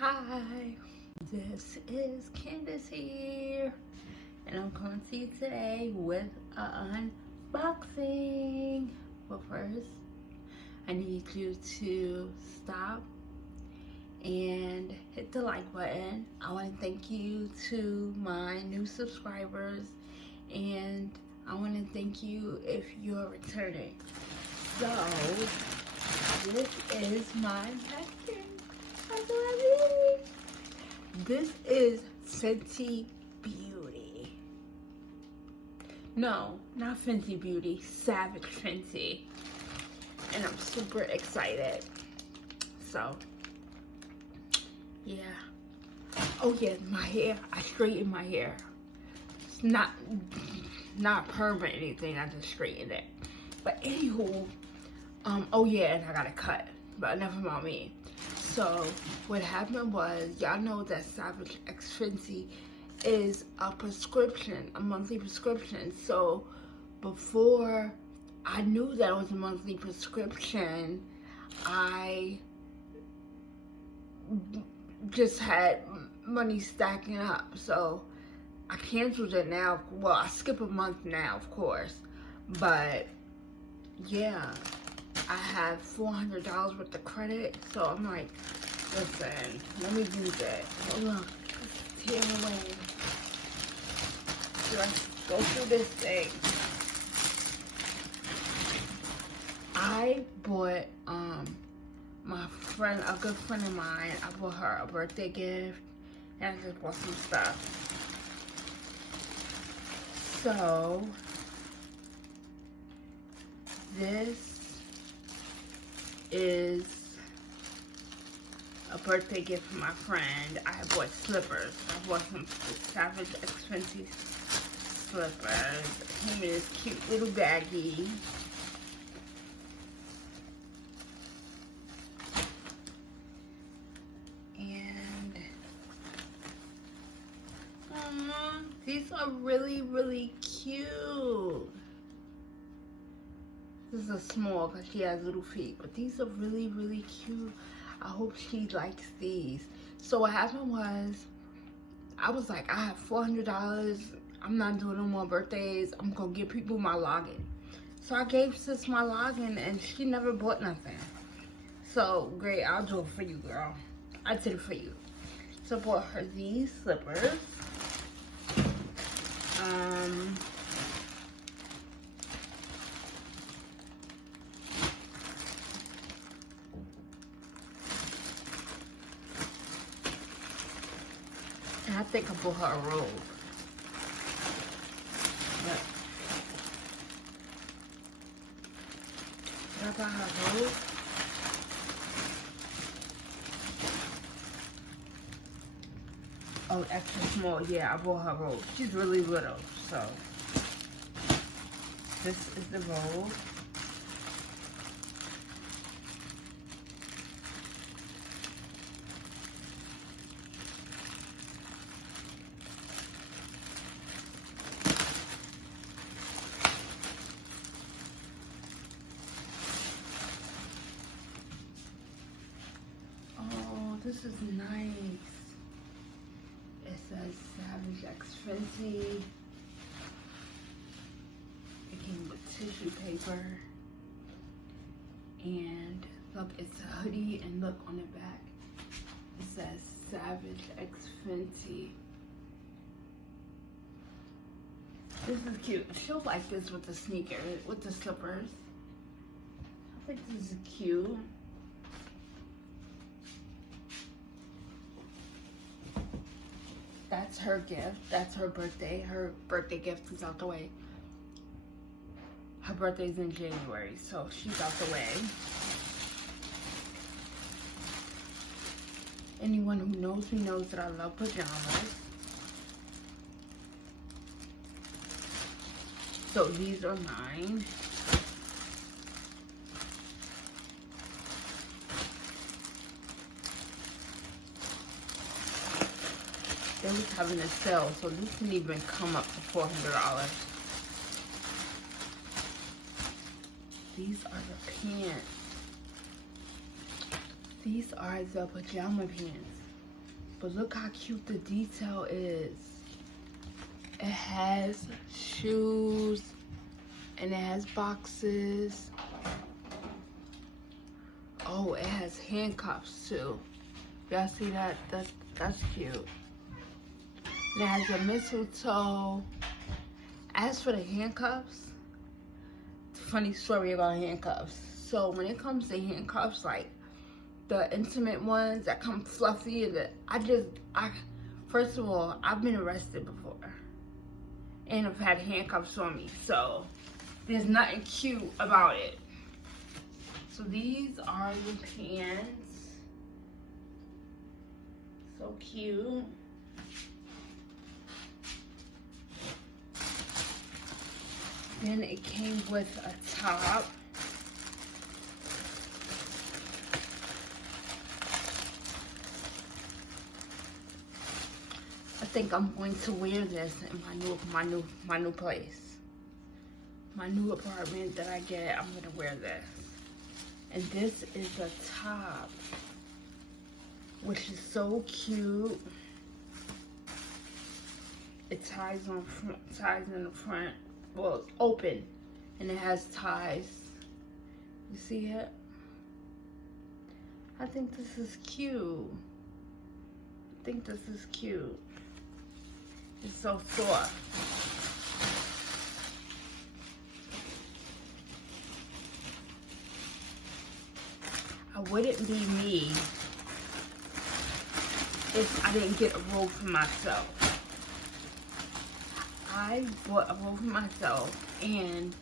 Hi, this is Candace here, and I'm coming to you today with an unboxing. But first, I need you to stop and hit the like button. I want to thank you to my new subscribers, and I want to thank you if you're returning. So, this is my package. This is Fenty Beauty. No, not Fenty Beauty, Savage Fenty. And I'm super excited. So, yeah. Oh yeah, my hair. I straightened my hair. It's not perm or anything. I just straightened it. But anywho, oh yeah, and I got a cut. But enough about me. So what happened was, y'all know that Savage X Fenty is a prescription, a monthly prescription. So before I knew that it was a monthly prescription, I just had money stacking up. So I canceled it now. Well, I skip a month now, of course. But yeah, I have $400 worth of credit, so I'm like, listen, let me use it. Oh look, it's tearing away. Let's go through this thing. I bought my friend, a good friend of mine, I bought her a birthday gift, and I just bought some stuff. So this is a birthday gift for my friend. I bought slippers. I bought some Savage X Fenty slippers. It came in this cute little baggie. And these are really, really cute. This is a small because she has little feet, but these are really, really cute. I hope she likes these. So what happened was, I was like, I have $400. I'm not doing no more birthdays. I'm going to give people my login. So I gave sis my login, and she never bought nothing. So, great. I'll do it for you, girl. I did it for you. So I bought her these slippers. And I think I bought her a robe. Look. Did I buy her a robe? Oh, extra small. Yeah, I bought her a robe. She's really little, so. This is the robe. This is nice. It says Savage X Fenty. It came with tissue paper. And look, it's a hoodie, and look on the back. It says Savage X Fenty. This is cute. She'll like this with the sneakers, with the slippers. I think this is cute. That's her gift. That's her birthday. Her birthday gift is out the way. Her birthday's in January, so she's out the way. Anyone who knows me knows that I love pajamas. So these are mine. They was having a sale, so this didn't even come up to $400. These are the pants. These are the pajama pants. But look how cute the detail is. It has shoes and it has boxes. Oh, it has handcuffs too. Y'all see that? That's cute. And it has a mistletoe. As for the handcuffs, funny story about handcuffs. So when it comes to handcuffs, like the intimate ones that come fluffy, and first of all, I've been arrested before, and I've had handcuffs on me, so there's nothing cute about it. So these are the pants. So cute. Then it came with a top. I think I'm going to wear this in my new place. My new apartment that I get, I'm gonna wear this. And this is a top, which is so cute. It ties in the front. Well, it's open, and it has ties. You see it? I think this is cute. It's so soft. I wouldn't be me if I didn't get a robe for myself. I bought a robe for myself, and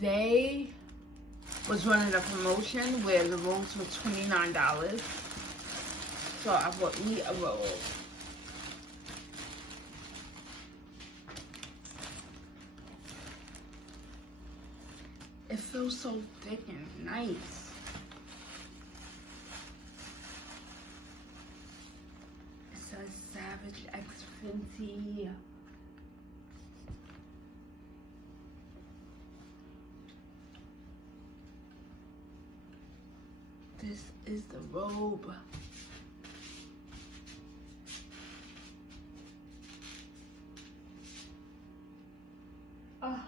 they was running a promotion where the robes were $29. So I bought me a robe. It feels so thick and nice. It says Savage X Fenty. This is the robe. Oh,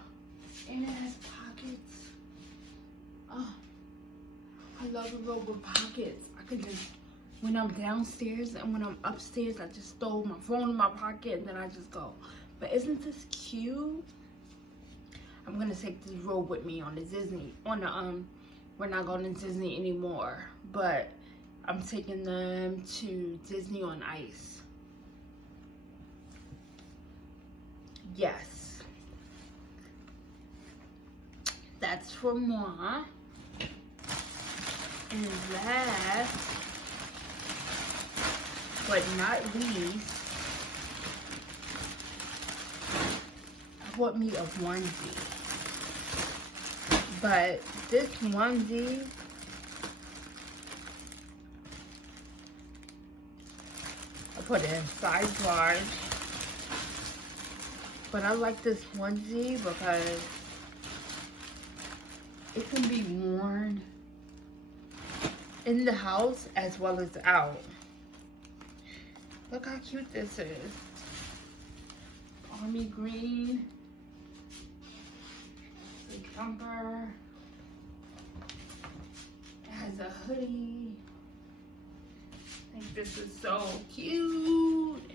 and it has pockets. Oh, I love a robe with pockets. I could just, when I'm downstairs and when I'm upstairs, I just throw my phone in my pocket and then I just go. But isn't this cute? I'm gonna take this robe with me on the Disney, we're not going to Disney anymore, but I'm taking them to Disney on Ice. Yes. That's for moi. And last, but not least, I bought me a onesie. But this onesie, I put it in size large. But I like this onesie because it can be worn in the house as well as out. Look how cute this is. Army green. The jumper. It has a hoodie. I think this is so cute.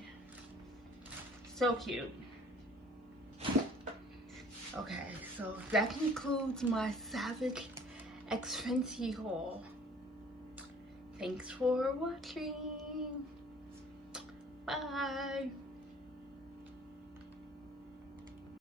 So cute. Okay, so that concludes my Savage X Fenty haul. Thanks for watching. Bye.